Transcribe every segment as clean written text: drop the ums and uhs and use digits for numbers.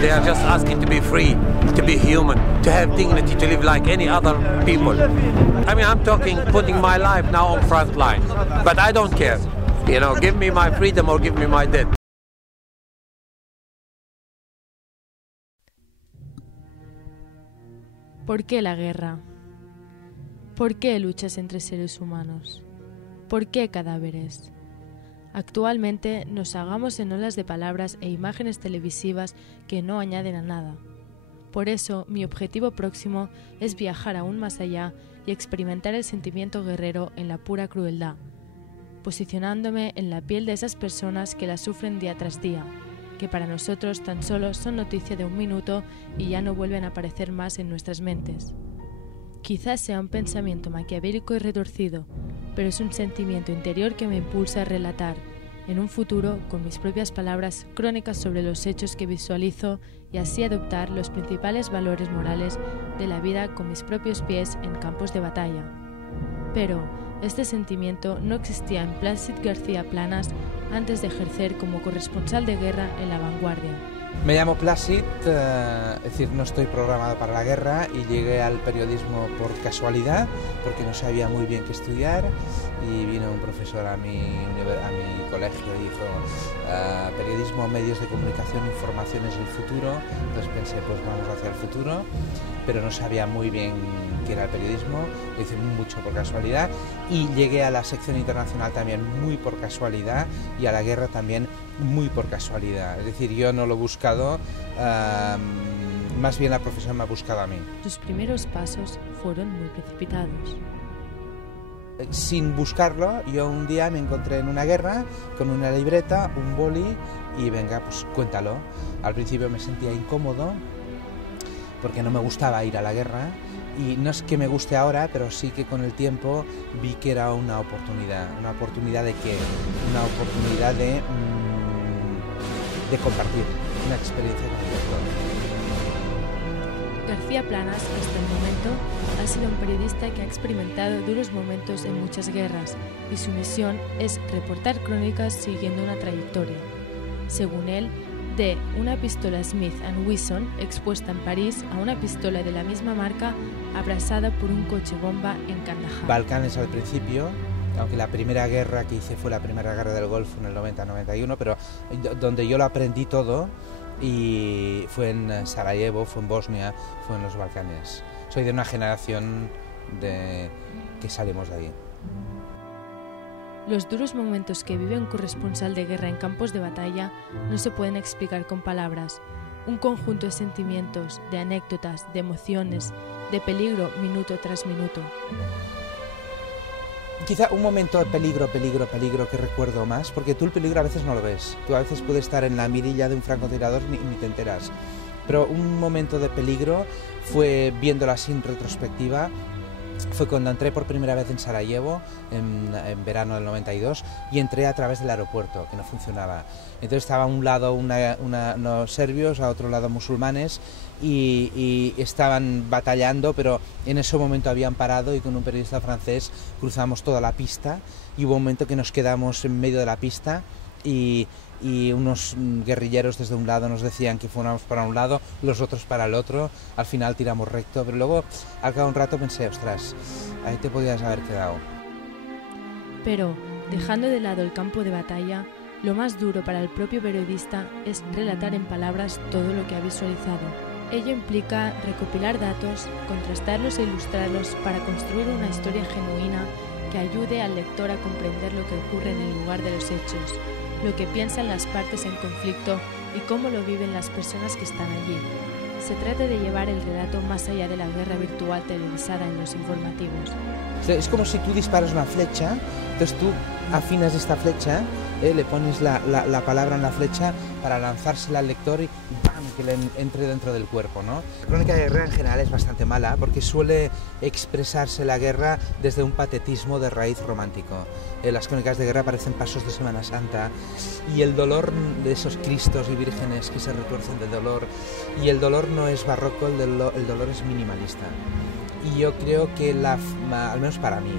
They are just asking to be free, to be human, to have dignity, to live like any other people. I mean, I'm talking putting my life now on front line, but I don't care. You know, give me my freedom or give me my death. ¿Por qué la guerra? ¿Por qué luchas entre seres humanos? ¿Por qué cadáveres? Actualmente nos ahogamos en olas de palabras e imágenes televisivas que no añaden a nada. Por eso, mi objetivo próximo es viajar aún más allá y experimentar el sentimiento guerrero en la pura crueldad, posicionándome en la piel de esas personas que la sufren día tras día, que para nosotros tan solo son noticia de un minuto y ya no vuelven a aparecer más en nuestras mentes. Quizás sea un pensamiento maquiavélico y retorcido, pero es un sentimiento interior que me impulsa a relatar, en un futuro, con mis propias palabras, crónicas sobre los hechos que visualizo y así adoptar los principales valores morales de la vida con mis propios pies en campos de batalla. Pero este sentimiento no existía en Plàcid García Planas antes de ejercer como corresponsal de guerra en La Vanguardia. Me llamo Plàcid, es decir, no estoy programado para la guerra y llegué al periodismo por casualidad, porque no sabía muy bien qué estudiar y vino un profesor a mi colegio y dijo periodismo, medios de comunicación, informaciones del futuro. Entonces pensé, pues vamos hacia el futuro, pero no sabía muy bien qué era el periodismo, lo hice mucho por casualidad y llegué a la sección internacional también muy por casualidad y a la guerra también muy por casualidad. Es decir, yo no lo he buscado, más bien la profesión me ha buscado a mí. Sus primeros pasos fueron muy precipitados. Sin buscarlo, yo un día me encontré en una guerra con una libreta, un boli y venga, pues cuéntalo. Al principio me sentía incómodo porque no me gustaba ir a la guerra y no es que me guste ahora, pero sí que con el tiempo vi que era una oportunidad. ¿Una oportunidad de qué? Una oportunidad de compartir una experiencia con el otro. García Planas, hasta el momento, ha sido un periodista que ha experimentado duros momentos en muchas guerras y su misión es reportar crónicas siguiendo una trayectoria. Según él, de una pistola Smith & Wesson expuesta en París a una pistola de la misma marca abrasada por un coche bomba en Kandahar. Balcanes al principio, aunque la primera guerra que hice fue la primera guerra del Golfo en el 90-91, pero donde yo lo aprendí todo y fue en Sarajevo, fue en Bosnia, fue en los Balcanes. Soy de una generación que salimos de ahí. Los duros momentos que vive un corresponsal de guerra en campos de batalla no se pueden explicar con palabras. Un conjunto de sentimientos, de anécdotas, de emociones, de peligro minuto tras minuto. Quizá un momento de peligro que recuerdo más, porque tú el peligro a veces no lo ves. Tú a veces puedes estar en la mirilla de un francotirador y ni te enteras. Pero un momento de peligro fue, viéndola así en retrospectiva, fue cuando entré por primera vez en Sarajevo, en verano del 92, y entré a través del aeropuerto, que no funcionaba. Entonces estaba a un lado unos serbios, a otro lado musulmanes, y estaban batallando, pero en ese momento habían parado y con un periodista francés cruzamos toda la pista, y hubo un momento que nos quedamos en medio de la pista, y unos guerrilleros desde un lado nos decían que fuéramos para un lado, los otros para el otro, al final tiramos recto, pero luego al cabo de un rato pensé, ostras, ahí te podías haber quedado. Pero, dejando de lado el campo de batalla, lo más duro para el propio periodista es relatar en palabras todo lo que ha visualizado. Ello implica recopilar datos, contrastarlos e ilustrarlos para construir una historia genuina que ayude al lector a comprender lo que ocurre en el lugar de los hechos, lo que piensan las partes en conflicto y cómo lo viven las personas que están allí. Se trata de llevar el relato más allá de la guerra virtual televisada en los informativos. Es como si tú disparas una flecha, entonces tú afinas esta flecha, le pones la palabra en la flecha para lanzársela al lector y ¡bam!, que le entre dentro del cuerpo, ¿no? La crónica de guerra en general es bastante mala porque suele expresarse la guerra desde un patetismo de raíz romántico. Las crónicas de guerra parecen pasos de Semana Santa y el dolor de esos cristos y vírgenes que se retuercen de dolor, y el dolor no es barroco, el dolor es minimalista. Y yo creo que, al menos para mí,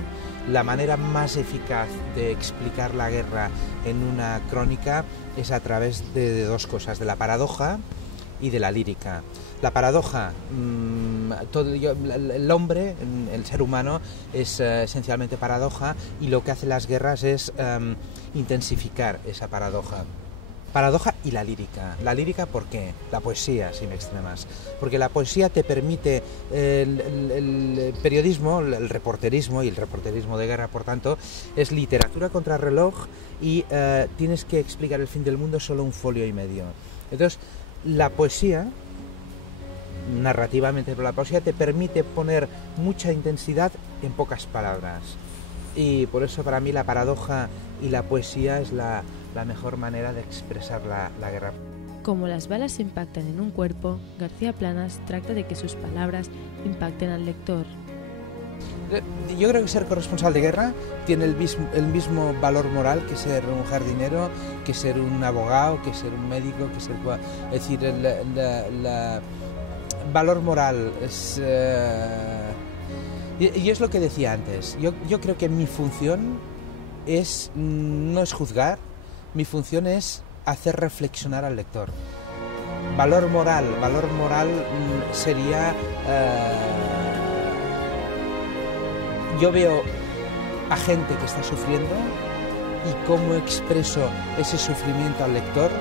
la manera más eficaz de explicar la guerra en una crónica es a través de dos cosas, de la paradoja y de la lírica. La paradoja, el hombre, el ser humano, es esencialmente paradoja, y lo que hacen las guerras es intensificar esa paradoja. Paradoja y la lírica. La lírica, ¿por qué? La poesía, sin extremas. Porque la poesía te permite, el periodismo, el reporterismo, y el reporterismo de guerra, por tanto, es literatura contra reloj, y tienes que explicar el fin del mundo solo un folio y medio. Entonces, la poesía, narrativamente, pero la poesía te permite poner mucha intensidad en pocas palabras. Y por eso para mí la paradoja y la poesía es la mejor manera de expresar la guerra. Como las balas impactan en un cuerpo, García Planas trata de que sus palabras impacten al lector. Yo creo que ser corresponsal de guerra tiene el mismo valor moral que ser un jardinero, que ser un abogado, que ser un médico, que ser... Es decir, el valor moral es... Y es lo que decía antes. Yo creo que mi función no es juzgar, mi función es hacer reflexionar al lector. Valor moral sería... yo veo a gente que está sufriendo y cómo expreso ese sufrimiento al lector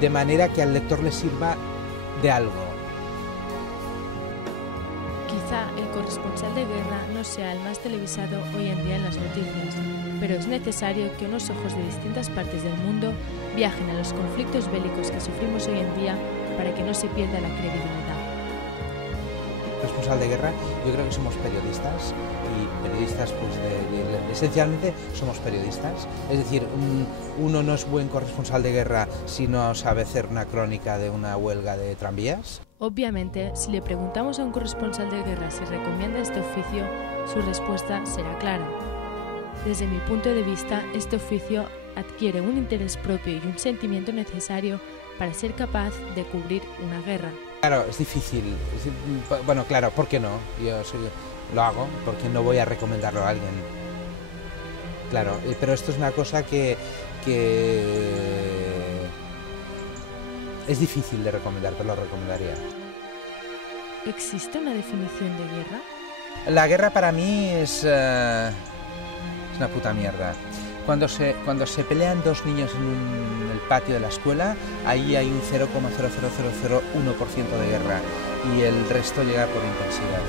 de manera que al lector le sirva de algo. Quizá el corresponsal de guerra no sea el más televisado hoy en día en las noticias, pero es necesario que unos ojos de distintas partes del mundo viajen a los conflictos bélicos que sufrimos hoy en día para que no se pierda la credibilidad. Responsable de guerra, yo creo que somos periodistas, y periodistas pues esencialmente somos periodistas. Es decir, uno no es buen corresponsal de guerra si no sabe hacer una crónica de una huelga de tranvías. Obviamente, si le preguntamos a un corresponsal de guerra si recomienda este oficio, su respuesta será clara. Desde mi punto de vista, este oficio adquiere un interés propio y un sentimiento necesario para ser capaz de cubrir una guerra. Claro, es difícil. Bueno, claro, ¿por qué no? Yo lo hago, porque no voy a recomendarlo a alguien. Claro, pero esto es una cosa que es difícil de recomendar, pero lo recomendaría. ¿Existe una definición de guerra? La guerra para mí es una puta mierda. Cuando se pelean dos niños en el patio de la escuela, ahí hay un 0,00001% de guerra, y el resto llega por intensidad.